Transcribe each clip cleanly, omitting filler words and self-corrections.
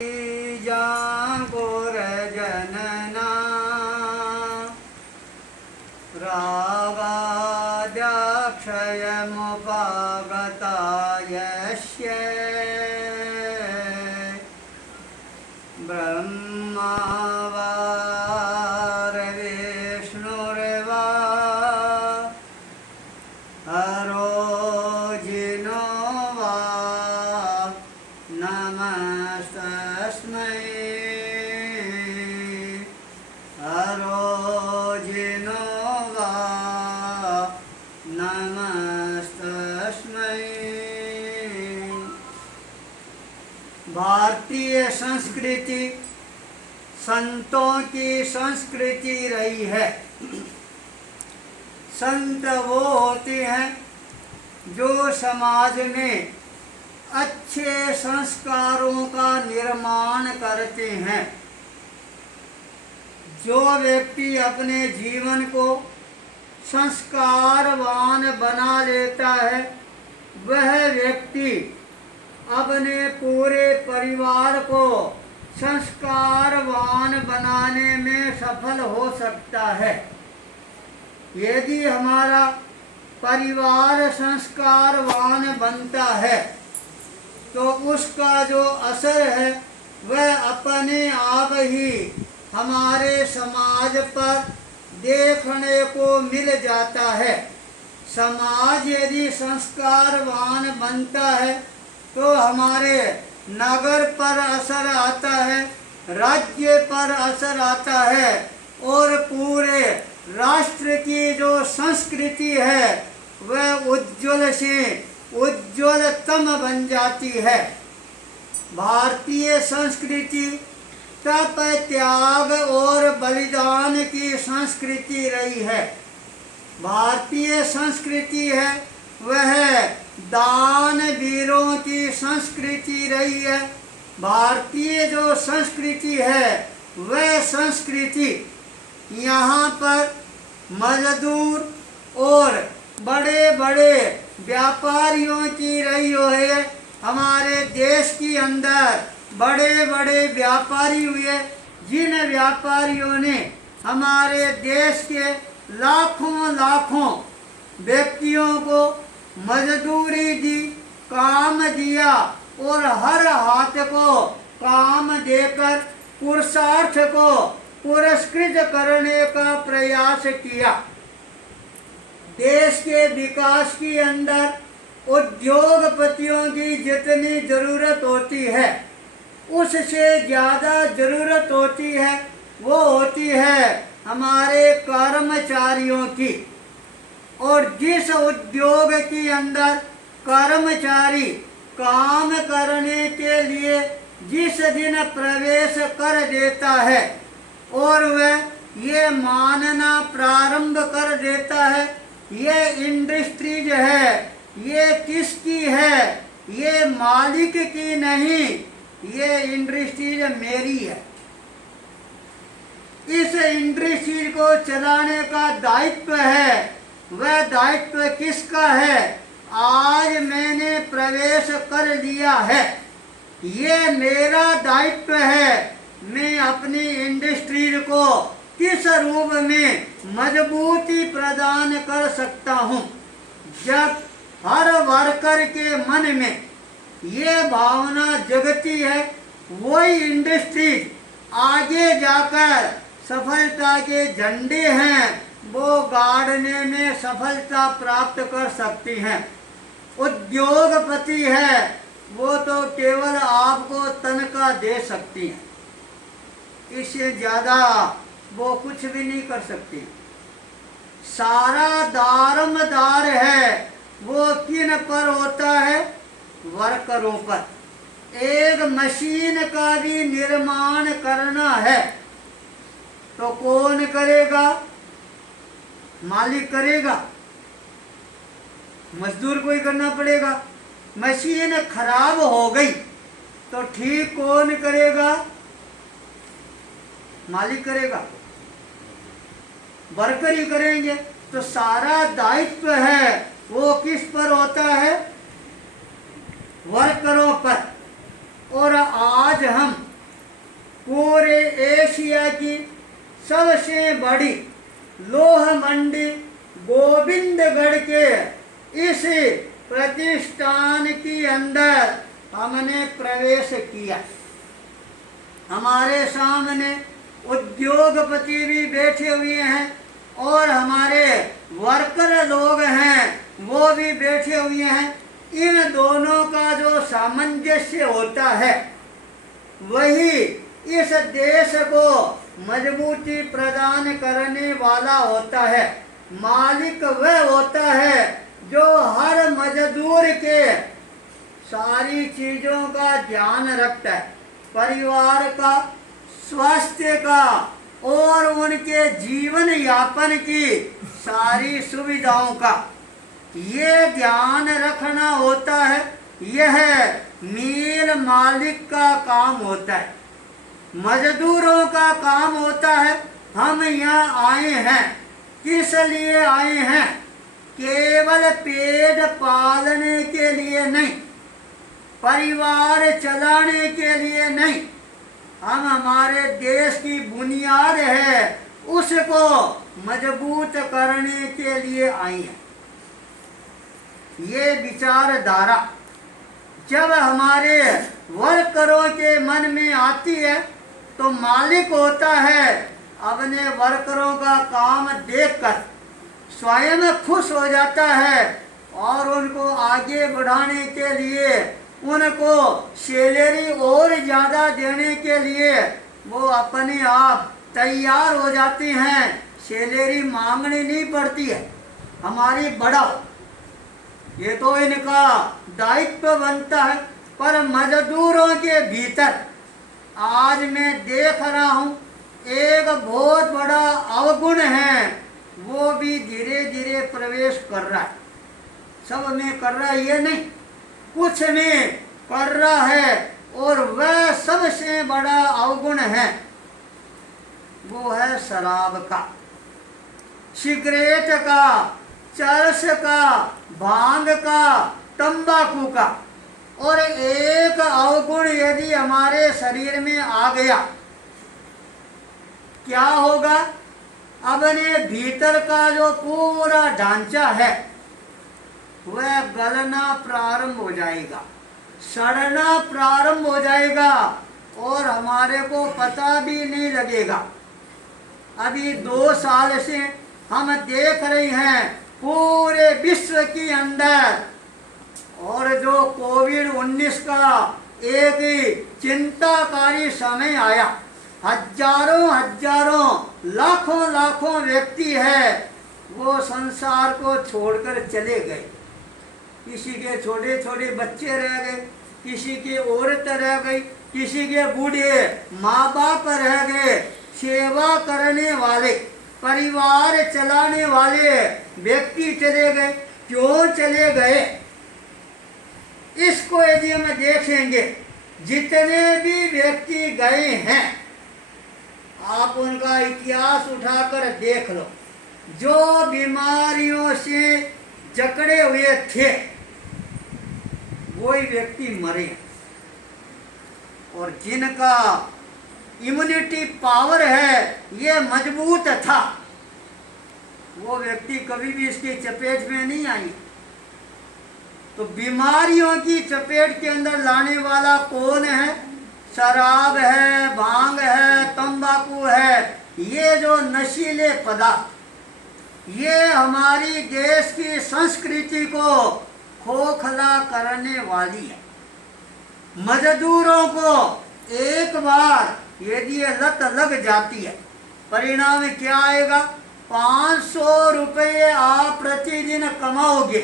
जागोरजनना रागाद्यक्षयमुपागता यस्य ब्रह्मावारविष्णुर्वा अरोजिनो वा नमस्तस्मै अरोजिनो वा नमस्तस्मै। भारतीय संस्कृति संतों की संस्कृति रही है। संत वो होते हैं जो समाज में अच्छे संस्कारों का निर्माण करते हैं। जो व्यक्ति अपने जीवन को संस्कारवान बना लेता है, वह व्यक्ति अपने पूरे परिवार को संस्कारवान बनाने में सफल हो सकता है। यदि हमारा परिवार संस्कारवान बनता है तो उसका जो असर है वह अपने आप ही हमारे समाज पर देखने को मिल जाता है। समाज यदि संस्कारवान बनता है तो हमारे नगर पर असर आता है, राज्य पर असर आता है और पूरे राष्ट्र की जो संस्कृति है वह उज्ज्वल से उज्ज्वलतम बन जाती है। भारतीय संस्कृति तप, त्याग और बलिदान की संस्कृति रही है। भारतीय संस्कृति है वह दान वीरों की संस्कृति रही है। भारतीय जो संस्कृति है वह संस्कृति यहाँ पर मजदूर और बड़े बड़े व्यापारियों की रही है। हमारे देश के अंदर बड़े बड़े व्यापारी हुए, जिन व्यापारियों ने हमारे देश के लाखों लाखों व्यक्तियों को मजदूरी दी, काम दिया और हर हाथ को काम देकर पुरुषार्थ को पुरस्कृत करने का प्रयास किया। देश के विकास के अंदर उद्योगपतियों की जितनी जरूरत होती है उससे ज़्यादा जरूरत होती है वो होती है हमारे कर्मचारियों की। और जिस उद्योग के अंदर कर्मचारी काम करने के लिए जिस दिन प्रवेश कर देता है और वह ये मानना प्रारंभ कर देता है ये इंडस्ट्रीज है, ये किसकी है, ये मालिक की नहीं, ये इंडस्ट्रीज मेरी है। इस इंडस्ट्री को चलाने का दायित्व है, वह दायित्व किसका है? आज मैंने प्रवेश कर लिया है, ये मेरा दायित्व है। मैं अपनी इंडस्ट्री को किस रूप में मजबूती प्रदान कर सकता हूँ। जब हर वर्कर के मन में ये भावना जगती है वही इंडस्ट्री आगे जाकर सफलता के झंडे हैं वो गाड़ने में सफलता प्राप्त कर सकती हैं। उद्योगपति है वो तो केवल आपको तनख्वाह दे सकती हैं, इससे ज़्यादा वो कुछ भी नहीं कर सकती। सारा दारोमदार है वो किन पर होता है? वर्करों पर। एक मशीन का भी निर्माण करना है तो कौन करेगा? मालिक करेगा, मजदूर को ही करना पड़ेगा। मशीन खराब हो गई तो ठीक कौन करेगा? मालिक करेगा, वर्कर ही करेंगे। तो सारा दायित्व है वो किस पर होता है? वर्करों पर। और आज हम सबसे बड़ी लोह मंडी गोविंदगढ़ के इस प्रतिष्ठान के अंदर हमने प्रवेश किया। हमारे सामने उद्योगपति भी बैठे हुए हैं और हमारे वर्कर लोग हैं वो भी बैठे हुए हैं। इन दोनों का जो सामंजस्य होता है वही इस देश को मजबूती प्रदान करने वाला होता है। मालिक वह होता है जो हर मजदूर के सारी चीजों का ध्यान रखता है, परिवार का, स्वास्थ्य का और उनके जीवन यापन की सारी सुविधाओं का ये ध्यान रखना होता है। यह मिल मालिक का काम होता है, मजदूरों का काम होता है। हम यहाँ आए हैं, किस लिए आए हैं? केवल पेट पालने के लिए नहीं, परिवार चलाने के लिए नहीं, हम हमारे देश की बुनियाद है उसको मजबूत करने के लिए आए हैं। ये विचारधारा जब हमारे वर्करों के मन में आती है तो मालिक होता है अपने वर्करों का काम देखकर स्वयं खुश हो जाता है और उनको आगे बढ़ाने के लिए, उनको सैलरी और ज़्यादा देने के लिए वो अपने आप तैयार हो जाते हैं। सैलरी मांगनी नहीं पड़ती है, हमारी बढ़ाओ, ये तो इनका दायित्व बनता है। पर मजदूरों के भीतर आज मैं देख रहा हूँ एक बहुत बड़ा अवगुण है, वो भी धीरे धीरे प्रवेश कर रहा है। सब में कर रहा है ये नहीं, कुछ में कर रहा है और वह सबसे बड़ा अवगुण है, वो है शराब का, सिगरेट का, चरस का, भांग का, तंबाकू का। और एक अवगुण यदि हमारे शरीर में आ गया क्या होगा? अपने भीतर का जो पूरा ढांचा है वह गलना प्रारंभ हो जाएगा, सड़ना प्रारंभ हो जाएगा और हमारे को पता भी नहीं लगेगा। अभी 2 साल से हम देख रहे हैं पूरे विश्व के अंदर, और जो कोविड-19 का एक चिंताकारी समय आया, हजारों लाखों व्यक्ति है वो संसार को छोड़कर चले गए। किसी के छोटे छोटे बच्चे रह गए, किसी की औरत रह गई, किसी के बूढ़े माँ बाप रह गए। सेवा करने वाले, परिवार चलाने वाले व्यक्ति चले गए। क्यों चले गए? इसको यदि हम देखेंगे, जितने भी व्यक्ति गए हैं आप उनका इतिहास उठाकर देख लो। जो बीमारियों से जकड़े हुए थे वही व्यक्ति मरे, और जिनका इम्यूनिटी पावर है ये मजबूत था वो व्यक्ति कभी भी इसकी चपेट में नहीं आई। तो बीमारियों की चपेट के अंदर लाने वाला कौन है? शराब है, भांग है, तंबाकू है। ये जो नशीले पदार्थ ये हमारी देश की संस्कृति को खोखला करने वाली है। मजदूरों को एक बार यदि ये लत लग जाती है परिणाम क्या आएगा? 500 रुपये आप प्रतिदिन कमाओगे,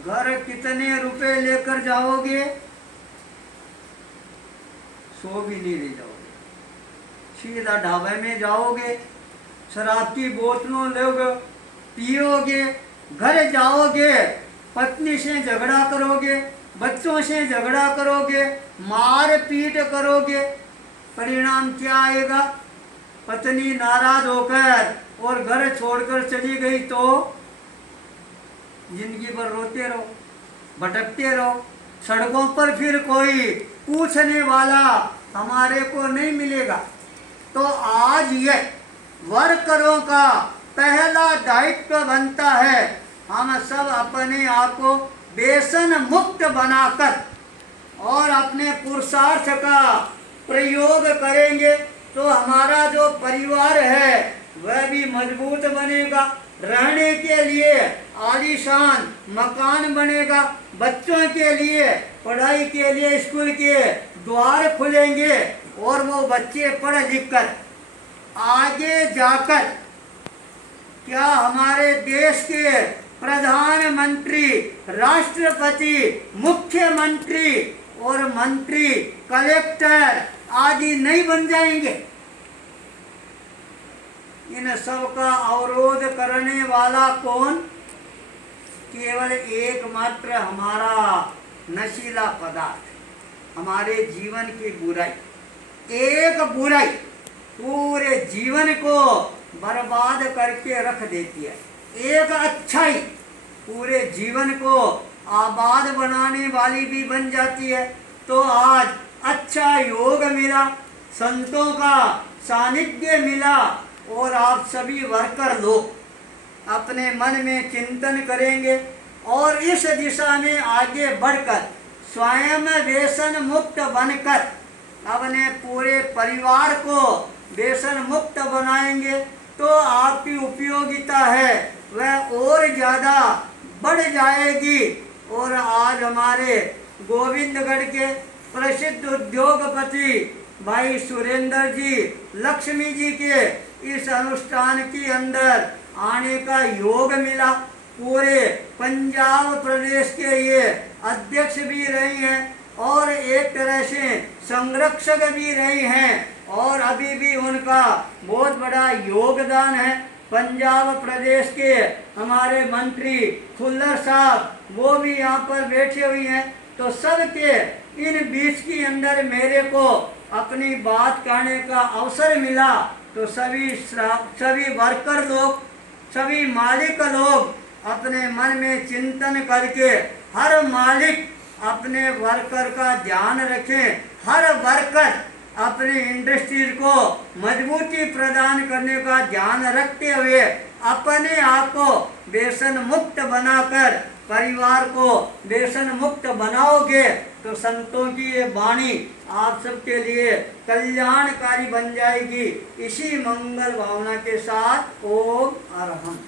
घर कितने रुपए लेकर जाओगे? 100 भी नहीं ले जाओगे। सीधा ढाबे में जाओगे, शराब की बोतलों लोगे, पियोगे, घर जाओगे, पत्नी से झगड़ा करोगे, बच्चों से झगड़ा करोगे, मार पीट करोगे। परिणाम क्या आएगा? पत्नी नाराज होकर और घर छोड़कर चली गई तो जिंदगी भर रोते रहो, भटकते रहो। सड़कों पर फिर कोई पूछने वाला हमारे को नहीं मिलेगा। तो आज ये वर्करों का पहला दायित्व बनता है, हम सब अपने आप को व्यसन मुक्त बनाकर और अपने पुरुषार्थ का प्रयोग करेंगे तो हमारा जो परिवार है वह भी मजबूत बनेगा, रहने के लिए आलीशान मकान बनेगा, बच्चों के लिए पढ़ाई के लिए स्कूल के द्वार खुलेंगे और वो बच्चे पढ़ लिख कर आगे जाकर क्या हमारे देश के प्रधानमंत्री, राष्ट्रपति, मुख्यमंत्री और मंत्री, कलेक्टर आदि नहीं बन जाएंगे। इन सब का अवरोध करने वाला कौन? केवल एकमात्र हमारा नशीला पदार्थ, हमारे जीवन की बुराई। एक बुराई पूरे जीवन को बर्बाद करके रख देती है, एक अच्छाई पूरे जीवन को आबाद बनाने वाली भी बन जाती है। तो आज अच्छा योग मिला, संतों का सानिध्य मिला और आप सभी वर्कर लोग अपने मन में चिंतन करेंगे और इस दिशा में आगे बढ़कर स्वयं व्यसन मुक्त बनकर अपने पूरे परिवार को व्यसन मुक्त बनाएंगे तो आपकी उपयोगिता है वह और ज़्यादा बढ़ जाएगी। और आज हमारे गोविंदगढ़ के प्रसिद्ध उद्योगपति भाई सुरेंद्र जी, लक्ष्मी जी के इस अनुष्ठान के अंदर आने का योग मिला। पूरे पंजाब प्रदेश के ये अध्यक्ष भी रही हैं और एक तरह से संरक्षक भी रही हैं और अभी भी उनका बहुत बड़ा योगदान है। पंजाब प्रदेश के हमारे मंत्री खुल्लर साहब वो भी यहाँ पर बैठे हुए हैं। तो सबके इन बीच के अंदर मेरे को अपनी बात कहने का अवसर मिला तो सभी वर्कर लोग, सभी मालिक लोग अपने मन में चिंतन करके हर मालिक अपने वर्कर का ध्यान रखें, हर वर्कर अपने इंडस्ट्री को मजबूती प्रदान करने का ध्यान रखते हुए अपने आप को व्यसन मुक्त बनाकर परिवार को व्यसन मुक्त बनाओगे तो संतों की ये वाणी आप सबके लिए कल्याणकारी बन जाएगी। इसी मंगल भावना के साथ ओम अरहम।